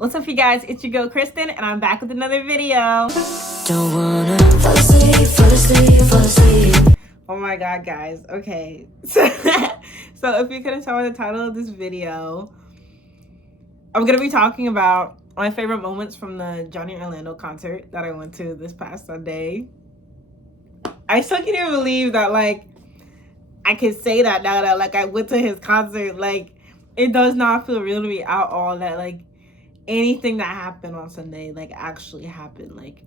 What's up, you guys? It's your girl Kristen, and I'm back with another video. Don't wanna fall asleep, fall asleep, fall asleep. Oh my god, guys. Okay. So if you couldn't tell by the title of this video, I'm gonna be talking about my favorite moments from the Johnny Orlando concert that I went to this past Sunday. I still can't even believe that, like, I can say that now that, like, I went to his concert. Like, it does not feel real to me at all that, like, anything that happened on Sunday, like, actually happened. Like,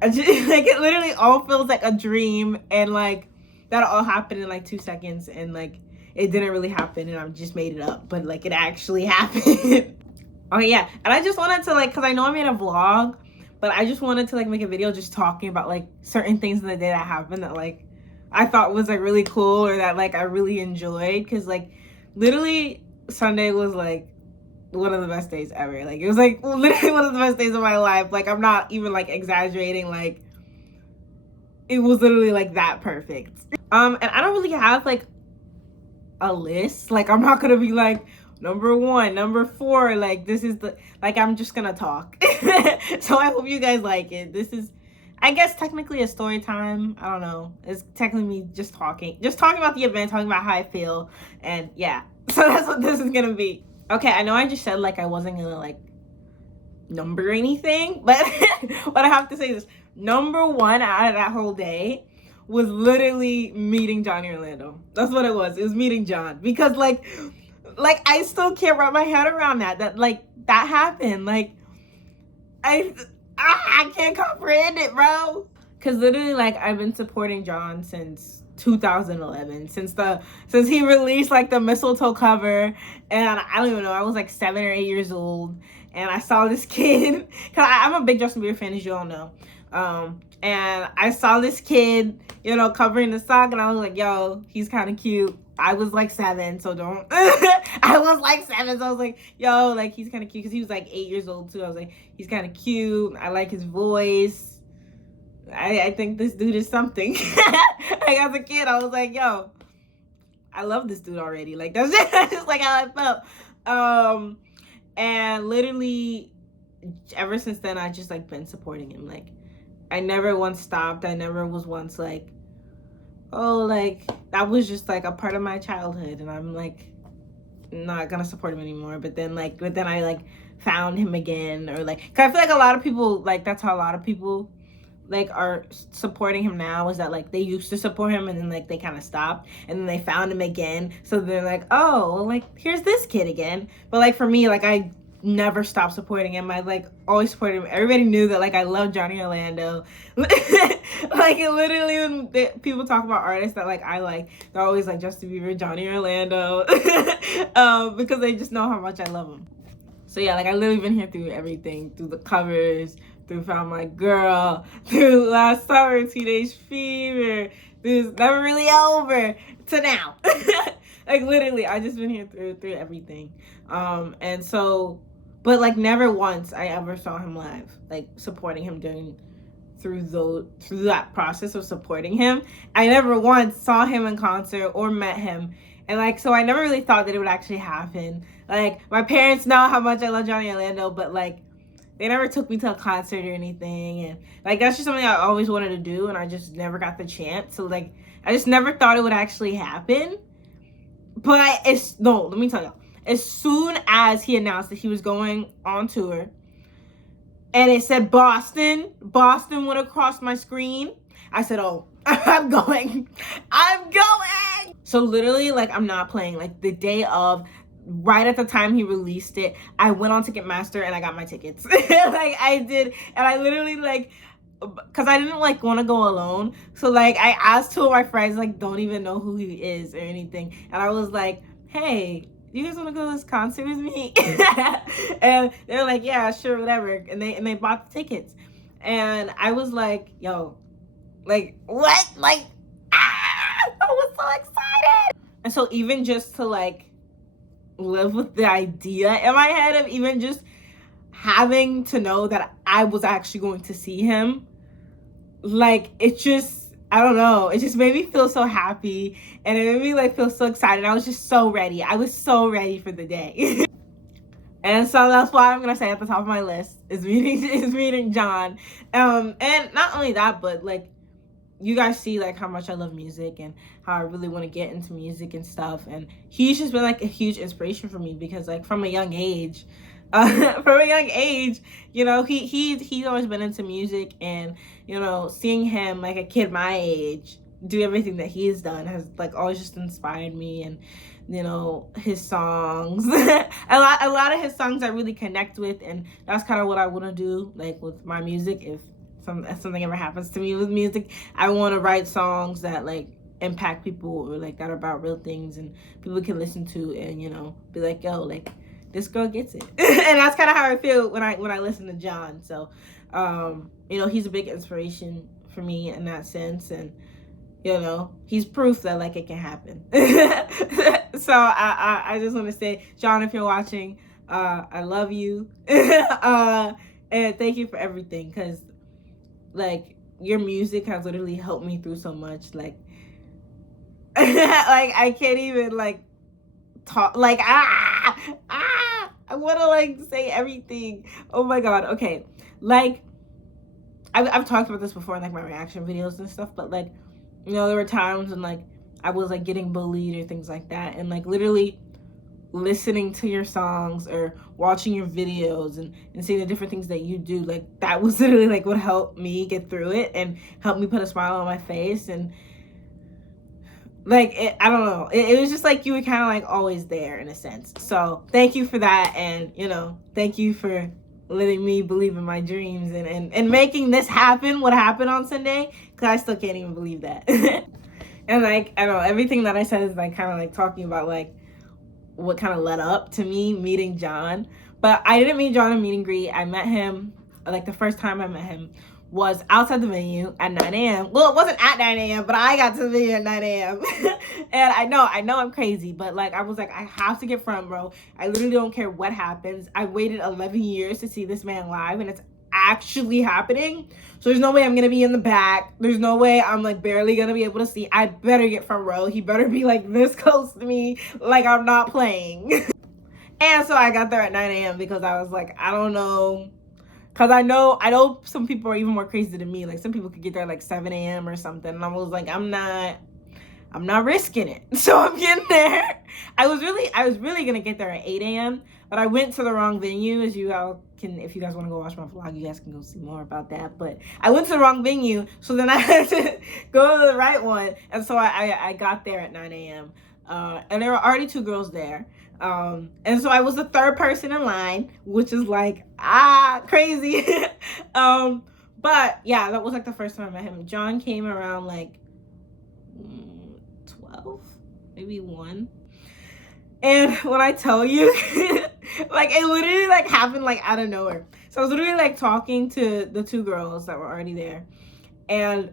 like, it literally all feels like a dream, and, like, that all happened in, like, 2 seconds, and, like, it didn't really happen, and I just made it up, but, like, it actually happened. Oh, yeah, and I just wanted to, like, because I know I made a vlog, but I just wanted to, like, make a video just talking about, like, certain things in the day that happened that, like, I thought was, like, really cool, or that, like, I really enjoyed, because, like, literally, Sunday was, like, one of the best days ever. Like, it was, like, literally one of the best days of my life. Like, I'm not even, like, exaggerating. Like, it was literally, like, that perfect. And I don't really have, like, a list. Like, I'm not gonna be, like, number 1, number 4. Like, this is the, like, I'm just gonna talk. So I hope you guys like it. This is, I guess, technically a story time. I don't know. It's technically me just talking about the event, talking about how I feel. And yeah, so that's what this is gonna be. Okay, I know I just said, like, I wasn't gonna, like, number anything, but what I have to say is number 1 out of that whole day was literally meeting Johnny Orlando. That's what it was. It was meeting John, because like I still can't wrap my head around that like that happened. Like, I can't comprehend it, bro. Because literally, like, I've been supporting John since 2011, since he released, like, the Mistletoe cover, and I don't even know, I was like 7 or 8 years old, and I saw this kid, because I'm a big Justin Bieber fan, as you all know, and I saw this kid, you know, covering the sock, and I was like, yo, he's kind of cute. I was like 7, so don't. I was like 7, so I was like, yo, like, he's kind of cute, because he was like 8 years old too. I was like, he's kind of cute. I like his voice. I think this dude is something. Like, as a kid, I was like, yo, I love this dude already. Like, that's just like how I felt. And literally, ever since then, I just, like, been supporting him. Like, I never once stopped. I never was once like, oh, like, that was just, like, a part of my childhood, and I'm, like, not gonna support him anymore. But then I, like, found him again, or, like, because I feel like a lot of people, like, that's how a lot of people, like, are supporting him now, is that, like, they used to support him, and then, like, they kind of stopped, and then they found him again, so they're like, oh, well, like, here's this kid again. But, like, for me, like, I never stopped supporting him. I, like, always supported him. Everybody knew that, like, I love Johnny Orlando. Like, it literally, when people talk about artists that, like, I like, they're always like Justin Bieber, Johnny Orlando, because they just know how much I love him. So yeah, like, I literally been here through everything, through the covers, through Found My Girl, through Last Summer, Teenage Fever, through Never Really Over, to now. Like, literally, I just been here through everything. And so, but, like, never once I ever saw him live, like, supporting him through that process of supporting him. I never once saw him in concert or met him. And, like, so I never really thought that it would actually happen. Like, my parents know how much I love Johnny Orlando, but, like, they never took me to a concert or anything. And, like, that's just something I always wanted to do, and I just never got the chance. So, like, I just never thought it would actually happen. But let me tell y'all. As soon as he announced that he was going on tour, and it said Boston went across my screen, I said, oh, I'm going. So literally, like, I'm not playing. Like, the day of, right at the time he released it, I went on Ticketmaster and I got my tickets. Like, I did. And I literally, like, because I didn't, like, want to go alone. So, like, I asked 2 of my friends, like, don't even know who he is or anything. And I was like, hey, you guys want to go to this concert with me? And they're like, yeah, sure, whatever. And they bought the tickets. And I was like, yo, like, what? Like, I was so excited. And so even just to, like, live with the idea in my head of even just having to know that I was actually going to see him, like, it just, I don't know, it just made me feel so happy, and it made me, like, feel so excited. I was just so ready. I was so ready for the day. And so that's why I'm gonna say at the top of my list is meeting John. And not only that, but like you guys see like how much I love music and how I really want to get into music and stuff. And he's just been like a huge inspiration for me because like from a young age, you know, he's always been into music, and you know, seeing him like a kid my age do everything that he's done has like always just inspired me. And you know, his songs, a lot of his songs I really connect with, and that's kind of what I want to do like with my music. If something ever happens to me with music, I want to write songs that like impact people, or like that are about real things and people can listen to, and you know, be like, yo, like this girl gets it. And that's kind of how I feel when I listen to John. So you know, he's a big inspiration for me in that sense, and you know, he's proof that like it can happen. So I just want to say, John, if you're watching, I love you. And thank you for everything, because like your music has literally helped me through so much. Like like I can't even like talk, like I want to like say everything. Oh my god. Okay, like I've talked about this before in like my reaction videos and stuff, but like, you know, there were times when like I was like getting bullied or things like that, and like literally listening to your songs or watching your videos and seeing the different things that you do, like that was literally like what helped me get through it and helped me put a smile on my face. And like I don't know, it was just like you were kind of like always there in a sense. So thank you for that, and you know, thank you for letting me believe in my dreams and making this happen, what happened on Sunday, because I still can't even believe that. And like I don't know, everything that I said is like kind of like talking about like what kind of led up to me meeting John. But I didn't meet John in meet and greet. I met him, like the first time I met him was outside the venue at 9 a.m. Well, it wasn't at 9 a.m., but I got to the venue at 9 a.m. And I know I'm crazy, but like I was like, I have to get front row. I literally don't care what happens. I waited 11 years to see this man live, and it's actually happening. So there's no way I'm gonna be in the back. There's no way I'm like barely gonna be able to see. I better get front row. He better be like this close to me, like I'm not playing. And so I got there at 9 a.m. because I was like, I don't know, because I know some people are even more crazy than me. Like some people could get there like 7 a.m. or something, and I was like, I'm not risking it. So I'm getting there. I was really gonna get there at 8 a.m., but I went to the wrong venue. As you all can, if you guys want to go watch my vlog, you guys can go see more about that. But I went to the wrong venue, so then I had to go to the right one. And so I got there at 9 a.m. And there were already 2 girls there. And so I was the 3rd person in line, which is like, crazy. But yeah, that was like the first time I met him. John came around like 12, maybe 1. And when I tell you, like it literally like happened like out of nowhere. So I was literally like talking to the 2 girls that were already there, and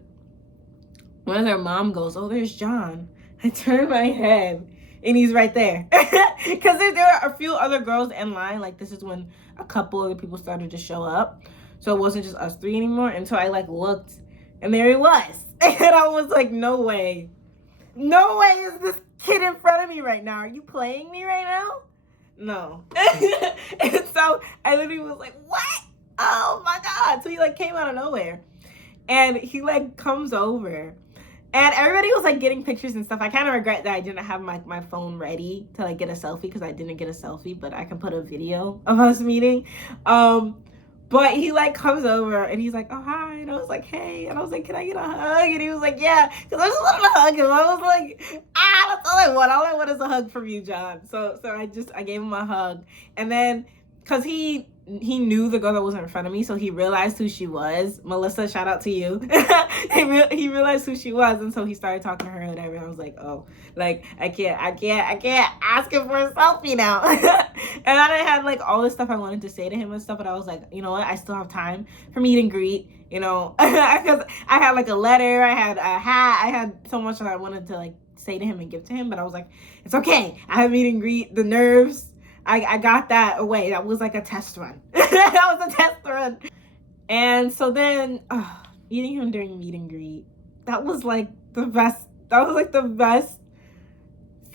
one of their mom goes, "Oh, there's John." I turn my head and he's right there. Because there are a few other girls in line. Like this is when a couple other people started to show up, so it wasn't just us 3 anymore. And so I like looked, and there he was. And I was like, no way is this kid in front of me right now. Are you playing me right now? No. And so I literally was like, what? Oh my god. So he like came out of nowhere, and he like comes over, and everybody was like getting pictures and stuff. I kind of regret that I didn't have my phone ready to like get a selfie, because I didn't get a selfie, but I can put a video of us meeting. But he like comes over and he's like, "Oh, hi." And I was like, "Hey." And I was like, "Can I get a hug?" And he was like, "Yeah." Because I just wanted to hug him. I was like, that's all I want. All I want is a hug from you, John. So I gave him a hug. And then, because he knew the girl that was in front of me, so he realized who she was. Melissa, shout out to you. He realized who she was, and so he started talking to her and whatever. And I was like, oh, like I can't ask him for a selfie now. And I had like all this stuff I wanted to say to him and stuff, but I was like, you know what? I still have time for meet and greet, you know, because I had like a letter, I had a hat, I had so much that I wanted to like say to him and give to him, but I was like, it's okay. I have meet and greet, the nerves. I got that away. That was like a test run. That was a test run. And so then meeting him during meet and greet, that was like the best. That was like the best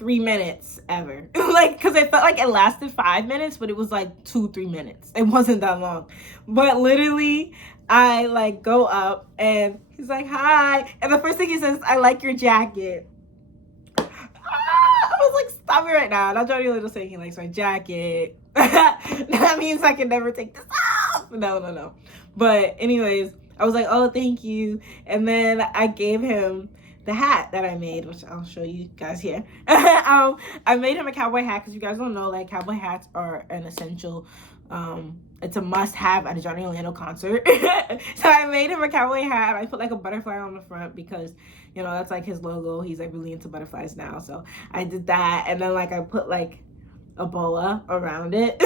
3 minutes ever. Like, because it felt like it lasted 5 minutes, but it was like 2-3 minutes. It wasn't that long. But literally, I like go up and he's like, hi. And the first thing he says, I like your jacket. I was like, stop it right now. Not Johnny Little saying he likes my jacket. That means I can never take this off. No. But anyways, I was like, oh, thank you. And then I gave him the hat that I made, which I'll show you guys here. I made him a cowboy hat because you guys don't know, like, cowboy hats are an essential, it's a must-have at a Johnny Orlando concert. So I made him a cowboy hat. I put like a butterfly on the front because, you know, that's like his logo. He's like really into butterflies now. So I did that, and then like I put like a boa around it.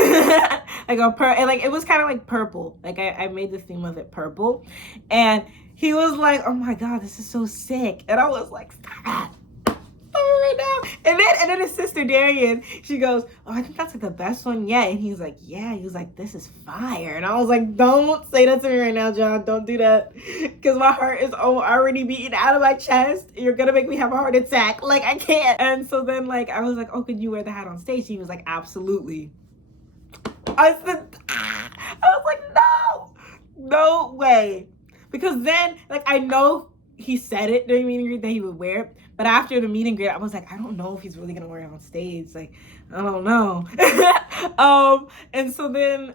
Like it was kind of like purple. Like I made the theme of it purple, and he was like, oh my god, this is so sick. And I was like, stop right now. And then his sister Darian, she goes, oh, I think that's like the best one yet. And he's like, yeah. He was like, this is fire. And I was like, don't say that to me right now, John. Don't do that, because my heart is already beating out of my chest. You're gonna make me have a heart attack. Like, I can't. And so then like I was like, oh, could you wear the hat on stage? He was like, absolutely. I was like, no way. Because then, like, I know he said it during meet and greet that he would wear it, but after the meet and greet, I was like, I don't know if he's really gonna wear it on stage. Like, I don't know. And so then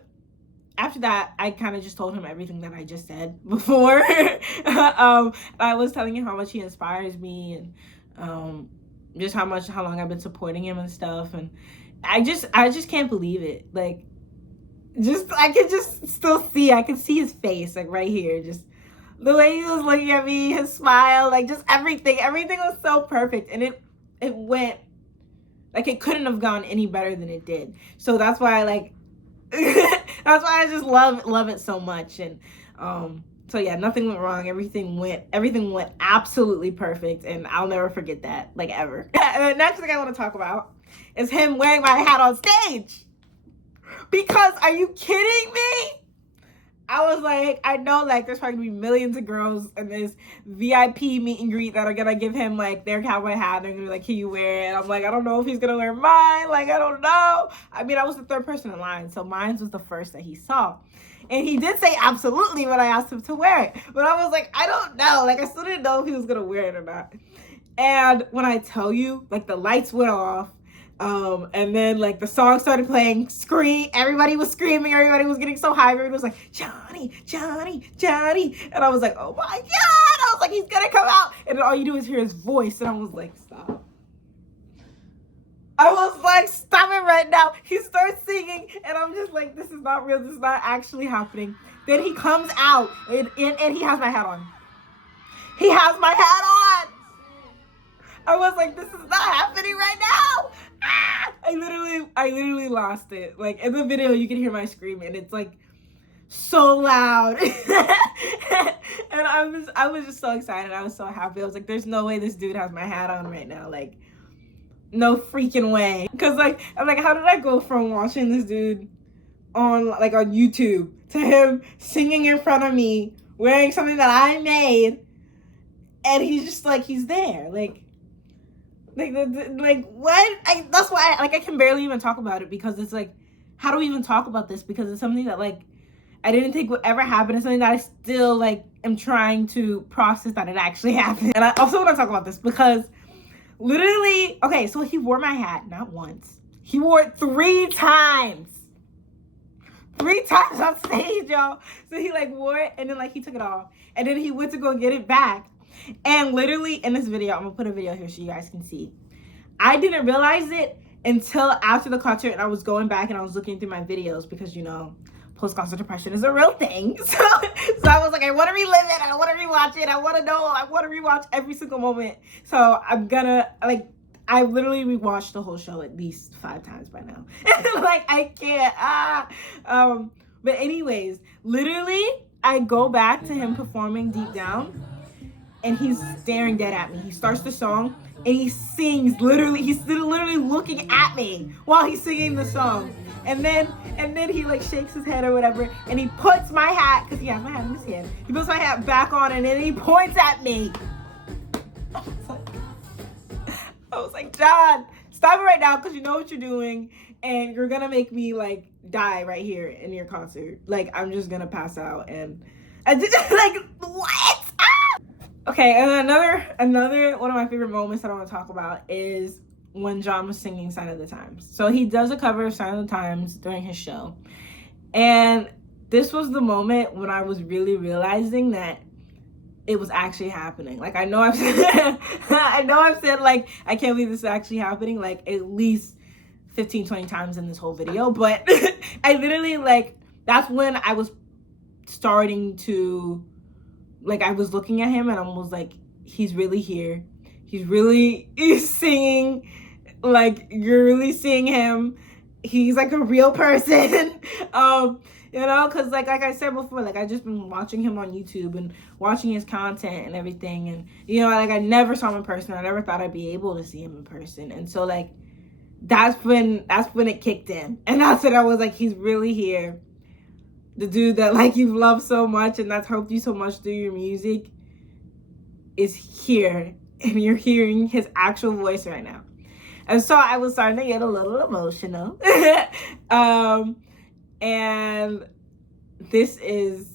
after that, I kind of just told him everything that I just said before. I was telling him how much he inspires me, and just how long I've been supporting him and stuff. And I just can't believe it. Like, I could just still see, I could see his face, like right here, just the way he was looking at me, his smile, like just everything was so perfect. And it went, like, it couldn't have gone any better than it did. So that's why I like, that's why I just love it so much. And so yeah, nothing went wrong. Everything went absolutely perfect, and I'll never forget that, like, ever. And the next thing I want to talk about is him wearing my hat on stage. Because, are you kidding me? I was like, I know, like, there's probably gonna be millions of girls in this VIP meet and greet that are gonna give him, like, their cowboy hat. They're gonna be like, can you wear it? I'm like, I don't know if he's gonna wear mine. Like, I don't know. I mean, I was the third person in line, so mine was the first that he saw. And he did say absolutely when I asked him to wear it. But I was like, I don't know. Like, I still didn't know if he was gonna wear it or not. And when I tell you, like, the lights went off. And then like the song started playing, everybody was screaming, everybody was getting so high, everybody was like, Johnny. And I was like, oh my god, I was like, he's gonna come out. And then all you do is hear his voice, and I was like, stop. I was like, stop it right now. He starts singing, and I'm just like, this is not real, this is not actually happening. Then he comes out, and he has my hat on. He has my hat on. I was like, this is not happening right now. I literally lost it. Like, in the video, you can hear my scream, and it's like so loud. And I was just so excited. I was so happy. I was like, there's no way this dude has my hat on right now. Like, no freaking way. Because like, I'm like, how did I go from watching this dude on YouTube to him singing in front of me, wearing something that I made, and he's just like, he's there. Like what? That's why I can barely even talk about it, because it's like, how do we even talk about this? Because it's something that like I didn't think would ever happen. It's something that I still like am trying to process that it actually happened. And I also want to talk about this because literally, okay, so he wore my hat not once. He wore it 3 times. 3 times on stage, y'all. So he like wore it, and then like he took it off, and then he went to go get it back. And literally in this video, I'm gonna put a video here so you guys can see. I didn't realize it until after the concert, and I was going back and I was looking through my videos, because, you know, post-concert depression is a real thing. So I was like, I want to relive it. I want to rewatch it. I want to know. I want to rewatch every single moment. So I'm gonna, like, I literally rewatched the whole show at least 5 times by now. Like, I can't. But anyways, literally, I go back to him performing Deep Down, and he's staring dead at me. He starts the song, and he sings, he's literally looking at me while he's singing the song. And then he like shakes his head or whatever, and he puts my hat, because he has my hat in his hand, he puts my hat back on, and then he points at me. I was like, John, Stop it right now, because you know what you're doing, and you're gonna make me like die right here in your concert. Like, I'm just gonna pass out, and I just like, what? Ah! Okay, and another one of my favorite moments that I want to talk about is when John was singing Sign of the Times. So he does a cover of Sign of the Times during his show, and this was the moment when I was really realizing that it was actually happening. Like, I know I've said, I've said, like, I can't believe this is actually happening, like, at least 15, 20 times in this whole video. But I literally, like, that's when I was starting to, like, I was looking at him and I was like, he's really here. He's singing. Like, you're really seeing him. He's like a real person. You know, because like I said before, like, I just been watching him on YouTube and watching his content and everything, and you know, like, I never saw him in person. I never thought I'd be able to see him in person, and so like that's when it kicked in, and that's when I was like, he's really here. The dude that like you've loved so much and that's helped you so much through your music is here, and you're hearing his actual voice right now. And so I was starting to get a little emotional. And this is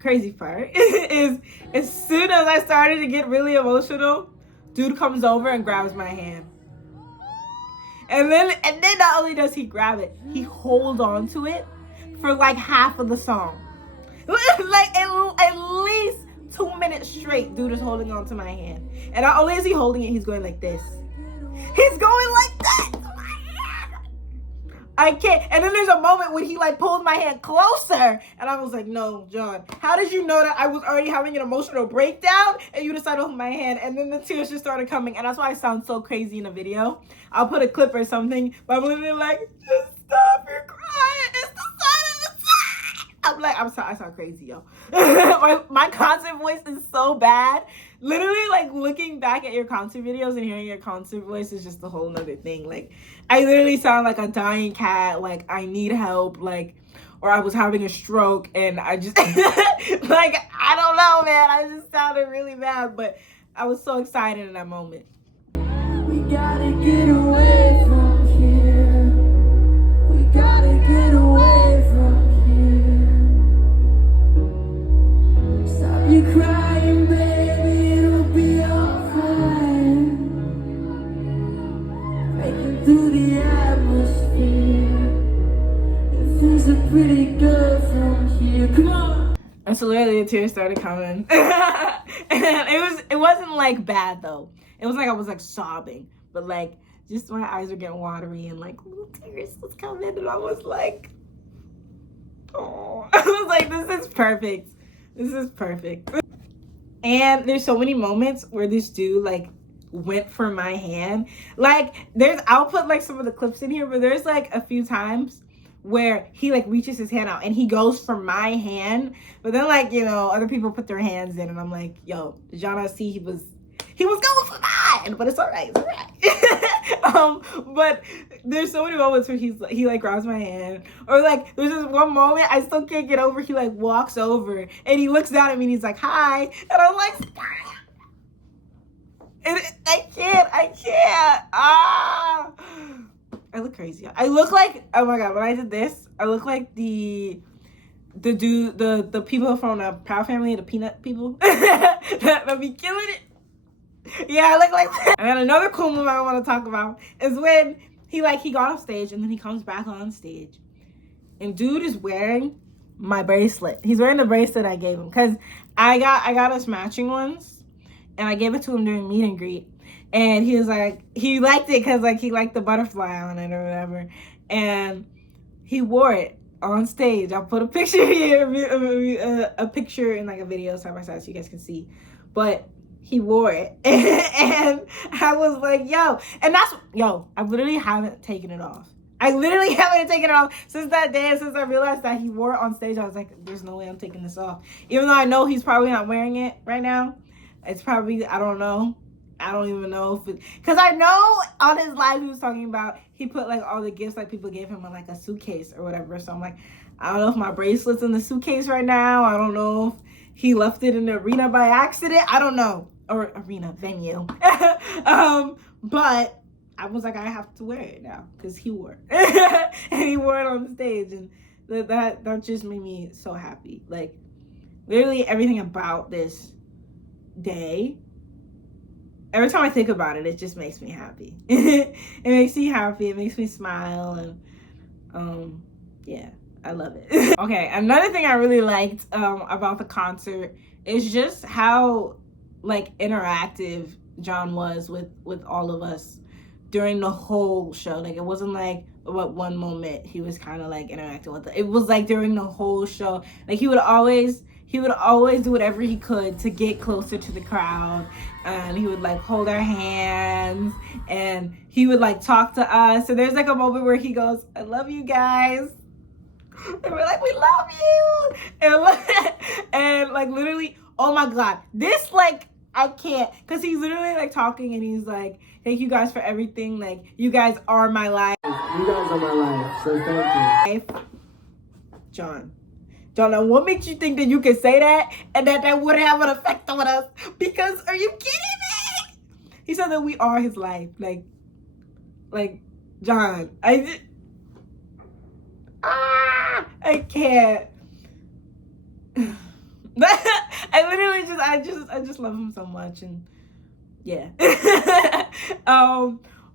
crazy part is, as soon as I started to get really emotional, dude comes over and grabs my hand. And then not only does he grab it, he holds on to it for like half of the song. Like at least 2 minutes straight, dude is holding on to my hand. And not only is he holding it, he's going like this. He's going like this. I can't. And then there's a moment when he like pulled my hand closer, and I was like, no, John, how did you know that I was already having an emotional breakdown and you decided to hold my hand? And then the tears just started coming, and that's why I sound so crazy in the video. I'll put a clip or something, but I'm literally like, just stop, you're crying. It's the sign of the time. I'm like, I'm sorry, I sound crazy, yo. my concert voice is so bad. Literally, like, looking back at your concert videos and hearing your concert voice is just a whole nother thing. Like, I literally sound like a dying cat. Like, I need help. Like, or I was having a stroke and I just, like, I don't know, man. I just sounded really bad, but I was so excited in that moment. We gotta get away from here. We gotta get away from here. Stop you crying, baby, it'll be alright. Breaking through the atmosphere. It feels a pretty good from here. Come on. And so literally the tears started coming. And it wasn't like bad though. It was like I was like sobbing, but like just my eyes were getting watery and like little tears was coming, and I was like, oh, I was like, this is perfect. This is perfect. And there's so many moments where this dude like went for my hand. Like I'll put like some of the clips in here, but there's like a few times where he like reaches his hand out and he goes for my hand, but then like, you know, other people put their hands in, and I'm like, yo, did y'all not see he was going for mine? But it's all right, it's all right. But there's so many moments where he like grabs my hand, or like there's this one moment I still can't get over. He like walks over and he looks down at me and he's like, hi, and I'm like, and I can't. I look crazy. I look like, oh my god, when I did this, I look like the dude, the people from the Proud Family, the Peanut people that be killing it. Yeah, I look like that. And then another cool moment I want to talk about is when he got off stage and then he comes back on stage, and dude is wearing my bracelet. He's wearing the bracelet I gave him, because I got us matching ones, and I gave it to him during meet and greet. And he was like, he liked it because like he liked the butterfly on it or whatever, and he wore it on stage. I'll put a picture here, a picture in like a video side by side so you guys can see. But he wore it, and I was like, yo, and I literally haven't taken it off. I literally haven't taken it off since that day, and since I realized that he wore it on stage. I was like, there's no way I'm taking this off, even though I know he's probably not wearing it right now. It's probably, I don't know. I don't even know if it, because I know on his live he was talking about he put like all the gifts like people gave him in like a suitcase or whatever. So I'm like, I don't know if my bracelet's in the suitcase right now. I don't know if he left it in the arena by accident. I don't know. Or arena venue. But I was like, I have to wear it now because he wore it. And he wore it on the stage, and that just made me so happy. Like, literally everything about this day, every time I think about it, it just makes me happy. It makes me happy. It makes me smile, and yeah, I love it. Okay, another thing I really liked about the concert is just how like interactive John was with all of us during the whole show. Like, it wasn't like what one moment he was kind of like interacting with it. It was like during the whole show. Like, he would always do whatever he could to get closer to the crowd, and he would like hold our hands, and he would like talk to us. So there's like a moment where he goes, "I love you guys," and we're like, "We love you," and like literally, oh my god, this, like, I can't, because he's literally like talking, and he's like, "Thank you guys for everything. Like, you guys are my life. You guys are my life, so thank you." John, now what makes you think that you can say that and that would have an effect on us? Because, are you kidding me? He said that we are his life. Like John, I can't. I literally just love him so much, and yeah.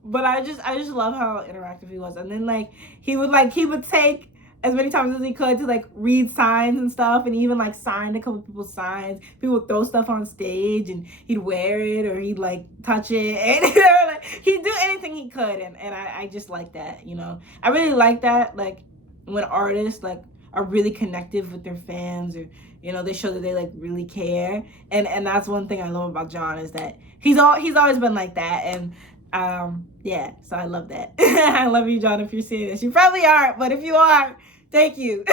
But I just love how interactive he was. And then like he would take as many times as he could to like read signs and stuff, and even like signed a couple people's signs. People would throw stuff on stage, and he'd wear it, or he'd like touch it, and like, he'd do anything he could, and I just like that, you know. I really like that, like when artists like are really connected with their fans, or you know, they show that they like really care, and that's one thing I love about John, is that he's always been like that. And yeah, so I love that. I love you, John, if you're seeing this. You probably aren't, but if you are, thank you.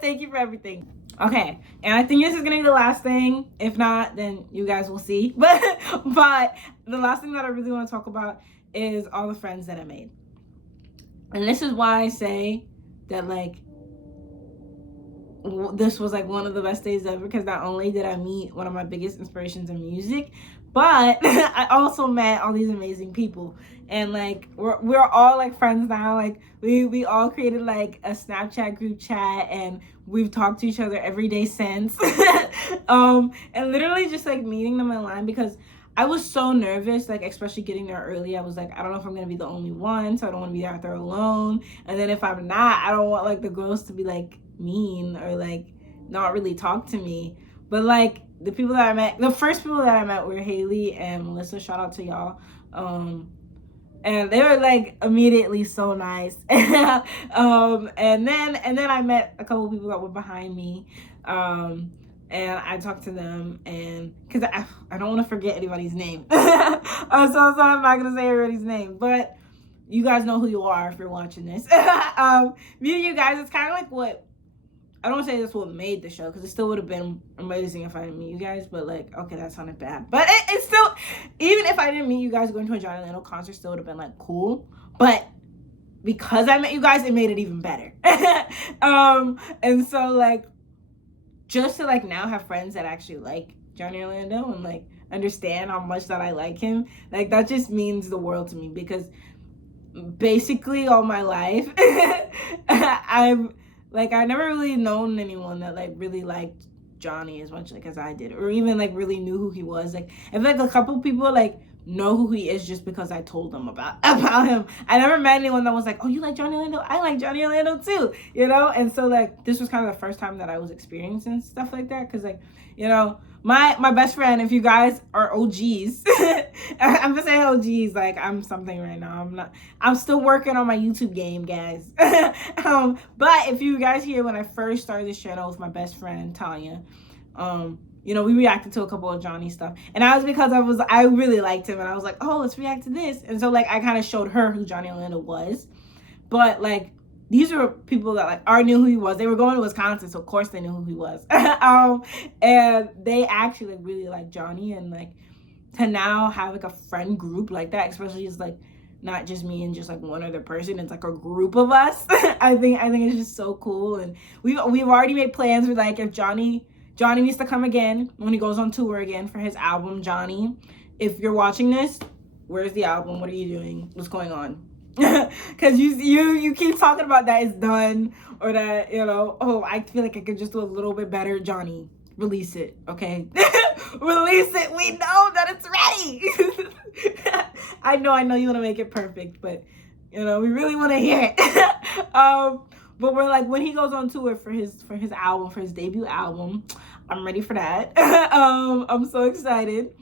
Thank you for everything. Okay, and I think this is gonna be the last thing. If not, then you guys will see. But the last thing that I really want to talk about is all the friends that I made. And this is why I say that, like, this was like one of the best days ever, because not only did I meet one of my biggest inspirations in music, but I also met all these amazing people. And like we're all like friends now. Like we all created like a Snapchat group chat, and we've talked to each other every day since. And literally just like meeting them in line, because I was so nervous, like especially getting there early. I was like, I don't know if I'm gonna be the only one, so I don't want to be out there alone. And then if I'm not, I don't want like the girls to be like mean or like not really talk to me. But like the people that I met, the first people that I met were Haley and Melissa. Shout out to y'all. And they were like immediately so nice. And then I met a couple people that were behind me. And I talked to them, and because I don't want to forget anybody's name. So I'm not gonna say everybody's name, but you guys know who you are if you're watching this. Meeting you guys, it's kind of like what, I don't want to say that's what made the show, because it still would have been amazing if I didn't meet you guys, but like, okay, that sounded bad. But it's still, even if I didn't meet you guys, going to a Johnny Orlando concert still would have been like cool. But because I met you guys, it made it even better. And so like, just to like now have friends that actually like Johnny Orlando and like understand how much that I like him, like that just means the world to me, because basically all my life I never really known anyone that like really liked Johnny as much like as I did, or even like really knew who he was. Like I feel like a couple people like know who he is just because I told them about him. I never met anyone that was like, "Oh, you like Johnny Orlando? I like Johnny Orlando too," you know. And so like this was kind of the first time that I was experiencing stuff like that, because like, you know, my best friend, if you guys are OGs, I'm just saying OGs, like I'm something right now. I'm still working on my YouTube game, guys. But if you guys hear, when I first started this channel with my best friend Tanya, you know, we reacted to a couple of Johnny stuff, and that was because I really liked him, and I was like, oh, let's react to this. And so like I kind of showed her who Johnny Orlando was. But like, these were people that like already knew who he was. They were going to Wisconsin, so of course they knew who he was. And they actually like really like Johnny, and like to now have like a friend group like that, especially as like not just me and just like one other person, it's like a group of us. I think it's just so cool. And we've already made plans for like, if Johnny needs to come again when he goes on tour again for his album Johnny. If you're watching this, where's the album? What are you doing? What's going on? Because you keep talking about that it's done, or that, you know, oh, I feel like I could just do a little bit better. Johnny, release it, okay? Release it. We know that it's ready. I know you want to make it perfect, but you know, we really want to hear it. But we're like, when he goes on tour for his album, for his debut album, I'm ready for that. I'm so excited.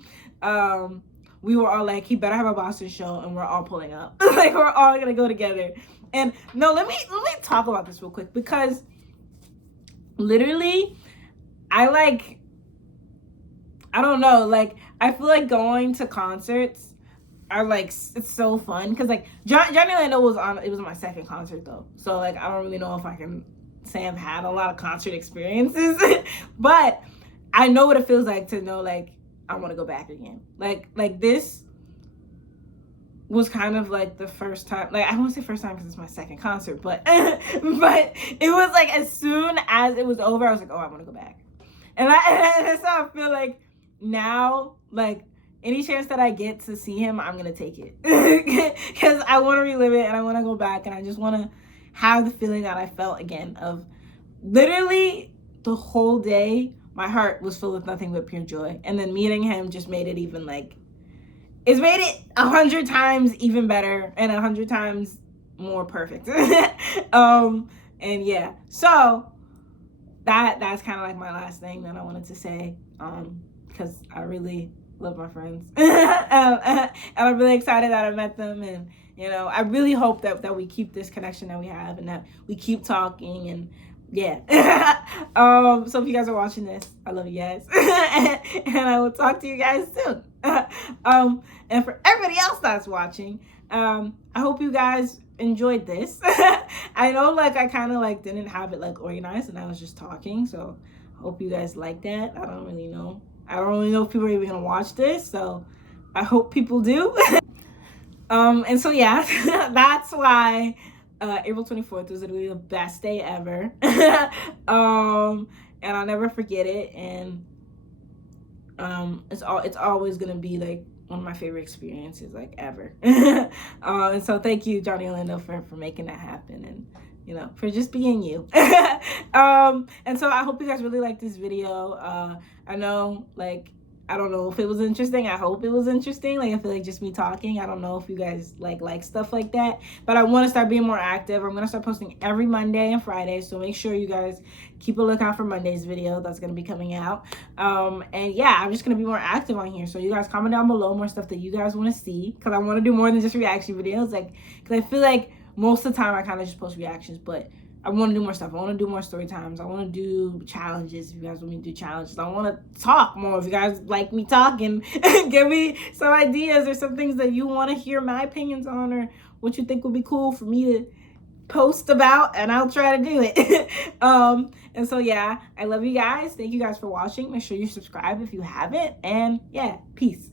We were all like, he better have a Boston show, and we're all pulling up. Like, we're all gonna go together. And no, let me talk about this real quick, because literally, I don't know, like, I feel like going to concerts are like, it's so fun, because like Johnny Orlando was my second concert though, so like I don't really know if I can say I've had a lot of concert experiences. But I know what it feels like to know, like, I want to go back again. Like this was kind of like the first time, like, I don't want to say first time because it's my second concert, but but it was like, as soon as it was over, I was like, oh, I want to go back. And that's how I feel like now. Like, any chance that I get to see him, I'm gonna take it, because I want to relive it, and I want to go back, and I just want to have the feeling that I felt again, of literally the whole day my heart was filled with nothing but pure joy. And then meeting him just made it even, like, it's made it 100 times even better, and 100 times more perfect. And yeah, so that's kind of like my last thing that I wanted to say, because I really love my friends. And I'm really excited that I met them, and you know, I really hope that we keep this connection that we have, and that we keep talking, and yeah. So if you guys are watching this, I love you guys. And I will talk to you guys soon. And for everybody else that's watching, I hope you guys enjoyed this. I know, like, I kind of like didn't have it like organized, and I was just talking, so I hope you guys like that. I don't really know if people are even gonna watch this, so I hope people do. And so yeah, that's why April 24th was literally the best day ever. And I'll never forget it. And it's always gonna be like one of my favorite experiences, like, ever. And so thank you, Johnny Orlando, for making that happen, and you know, for just being you. And so I hope you guys really like this video. I know, like, I don't know if it was interesting. I hope it was interesting. Like, I feel like just me talking. I don't know if you guys like stuff like that. But I want to start being more active. I'm going to start posting every Monday and Friday. So make sure you guys keep a lookout for Monday's video. That's going to be coming out. And yeah, I'm just going to be more active on here. So you guys comment down below more stuff that you guys want to see. Because I want to do more than just reaction videos. Like, because I feel like most of the time I kind of just post reactions. But I want to do more stuff. I want to do more story times. I want to do challenges if you guys want me to do challenges. I want to talk more if you guys like me talking. Give me some ideas or some things that you want to hear my opinions on, or what you think would be cool for me to post about, and I'll try to do it. And so yeah, I love you guys. Thank you guys for watching. Make sure you subscribe if you haven't, and yeah, peace.